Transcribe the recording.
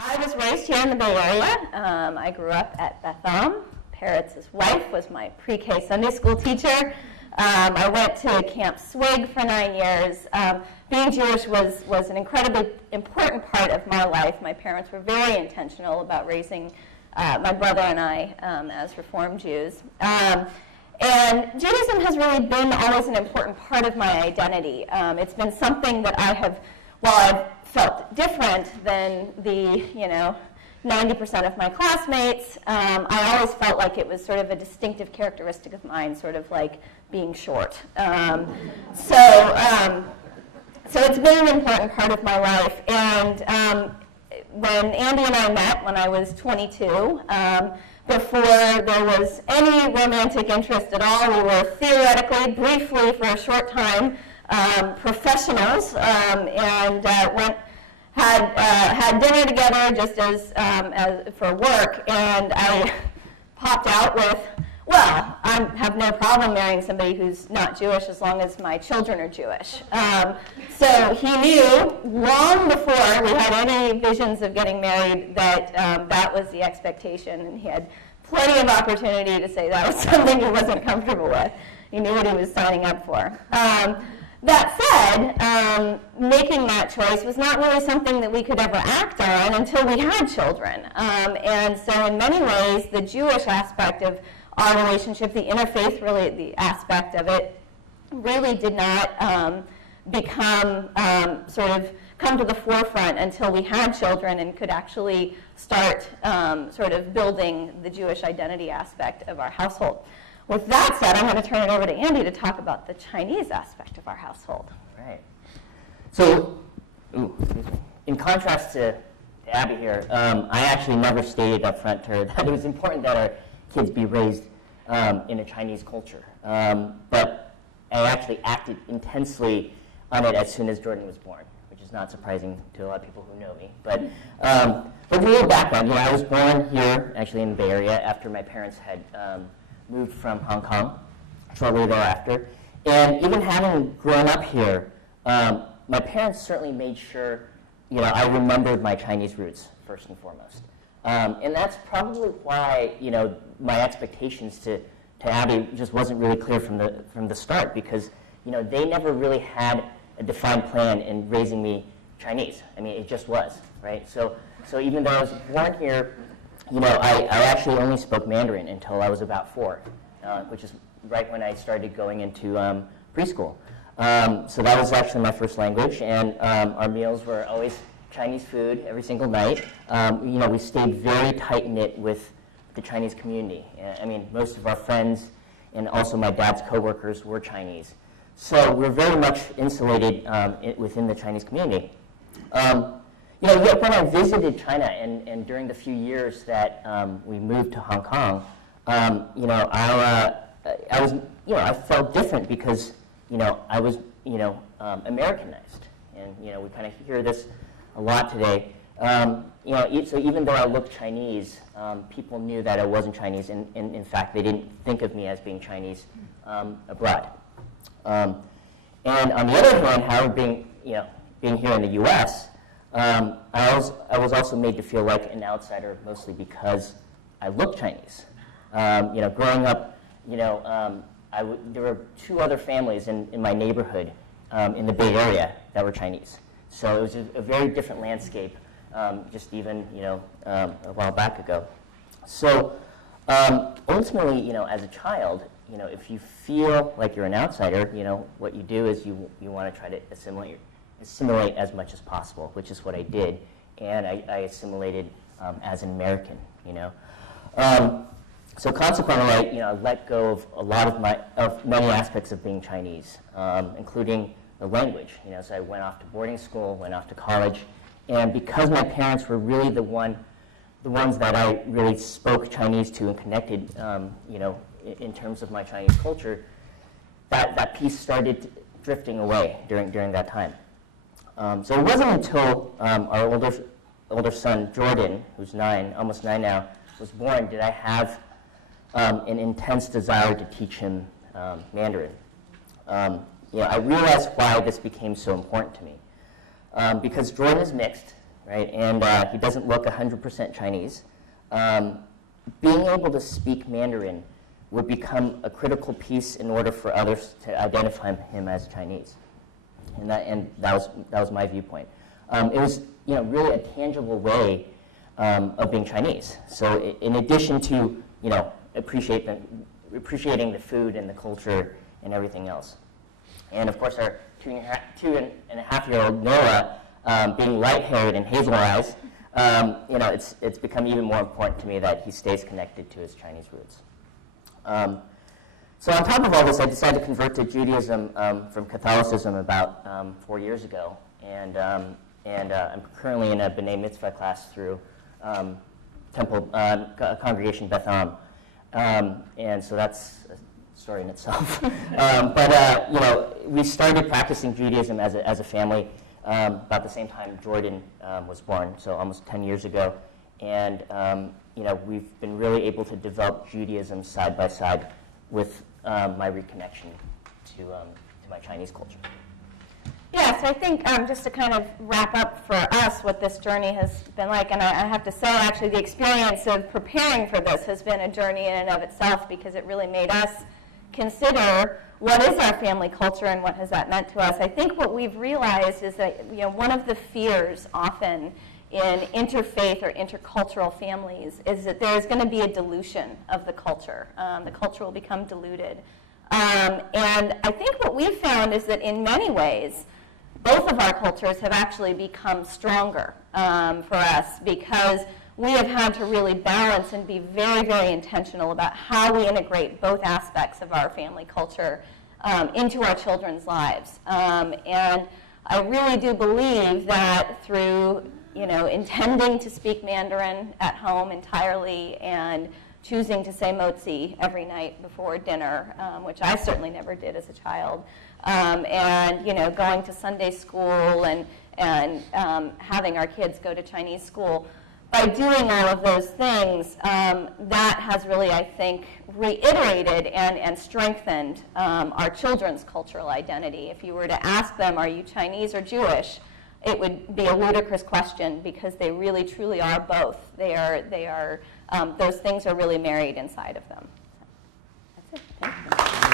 I was raised here in the Bay Area. I grew up at Bethlehem. Peretz's wife was my pre-K Sunday school teacher. I went to Camp Swig for 9 years. Being Jewish was an incredibly important part of my life. My parents were very intentional about raising my brother and I as Reformed Jews. And Judaism has really been always an important part of my identity. It's been something that I have, while I've felt different than the 90% of my classmates, I always felt like it was sort of a distinctive characteristic of mine, sort of like being short. So it's been an important part of my life. And when Andy and I met when I was 22, before there was any romantic interest at all, we were theoretically, briefly, for a short time, professionals, and had dinner together just as for work, and I popped out with, well, I have no problem marrying somebody who's not Jewish as long as my children are Jewish. So he knew long before we had any visions of getting married that that was the expectation, and he had plenty of opportunity to say that was something he wasn't comfortable with. He knew what he was signing up for. That said, making that choice was not really something that we could ever act on until we had children. And so in many ways, the Jewish aspect of our relationship, the interfaith the aspect of it, really did not come to the forefront until we had children and could actually start sort of building the Jewish identity aspect of our household. With that said, I'm going to turn it over to Andy to talk about the Chinese aspect of our household. Right. So, in contrast to Abby here, I actually never stated up front to her that it was important that our kids be raised in a Chinese culture. But I actually acted intensely on it as soon as Jordan was born, which is not surprising to a lot of people who know me. But for a little background, I was born here, actually in the Bay Area, after my parents had moved from Hong Kong shortly thereafter. And even having grown up here, my parents certainly made sure I remembered my Chinese roots first and foremost. And that's probably why my expectations to Abby just wasn't really clear from the start, because they never really had a defined plan in raising me Chinese. I mean, it just was, right? So even though I was born here, I actually only spoke Mandarin until I was about 4, which is right when I started going into preschool. So that was actually my first language, and our meals were always Chinese food every single night. We stayed very tight-knit with the Chinese community. I mean, most of our friends and also my dad's coworkers were Chinese. So we're very much insulated within the Chinese community. Yet when I visited China and during the few years that we moved to Hong Kong, I felt different because I was Americanized, and we kind of hear this a lot today. So even though I looked Chinese, people knew that I wasn't Chinese, and in fact they didn't think of me as being Chinese abroad. And on the other hand, however, being here in the U.S., I was also made to feel like an outsider, mostly because I looked Chinese. Growing up, there were 2 other families in my neighborhood in the Bay Area that were Chinese. So it was a very different landscape, just even a while back ago. So ultimately, as a child, if you feel like you're an outsider, what you do is you want to try to assimilate as much as possible, which is what I did, and I assimilated as an American. So consequently, I let go of a lot of many aspects of being Chinese, including the language. So I went off to boarding school, went off to college, and because my parents were really the ones that I really spoke Chinese to and connected, in terms of my Chinese culture, that piece started drifting away during that time. So it wasn't until our older son, Jordan, who's 9, almost 9 now, was born, did I have an intense desire to teach him Mandarin. I realized why this became so important to me. Because Jordan is mixed, right? And he doesn't look 100% Chinese. Being able to speak Mandarin would become a critical piece in order for others to identify him as Chinese. And that was my viewpoint. It was really a tangible way of being Chinese. So in addition to appreciating the food and the culture and everything else. And of course our 2.5-year-old Noah, being light-haired and hazel eyes, it's become even more important to me that he stays connected to his Chinese roots. So on top of all this, I decided to convert to Judaism from Catholicism about 4 years ago, and I'm currently in a B'nai Mitzvah class through Congregation Beth Am, and so that's a story in itself. But we started practicing Judaism as a family about the same time Jordan was born, so almost 10 years ago, and we've been really able to develop Judaism side by side with my reconnection to my Chinese culture. Yeah, so I think just to kind of wrap up for us what this journey has been like, and I have to say actually the experience of preparing for this has been a journey in and of itself, because it really made us consider what is our family culture and what has that meant to us. I think what we've realized is that one of the fears often in interfaith or intercultural families is that there is going to be a dilution of the culture. The culture will become diluted. And I think what we've found is that in many ways, both of our cultures have actually become stronger for us, because we have had to really balance and be very, very intentional about how we integrate both aspects of our family culture into our children's lives. And I really do believe that through intending to speak Mandarin at home entirely and choosing to say motzi every night before dinner, which I certainly never did as a child, and going to Sunday school and having our kids go to Chinese school. By doing all of those things, that has really, I think, reiterated and strengthened our children's cultural identity. If you were to ask them, are you Chinese or Jewish, it would be a ludicrous question, because they really, truly are both. They are those things are really married inside of them. That's it. Thank you.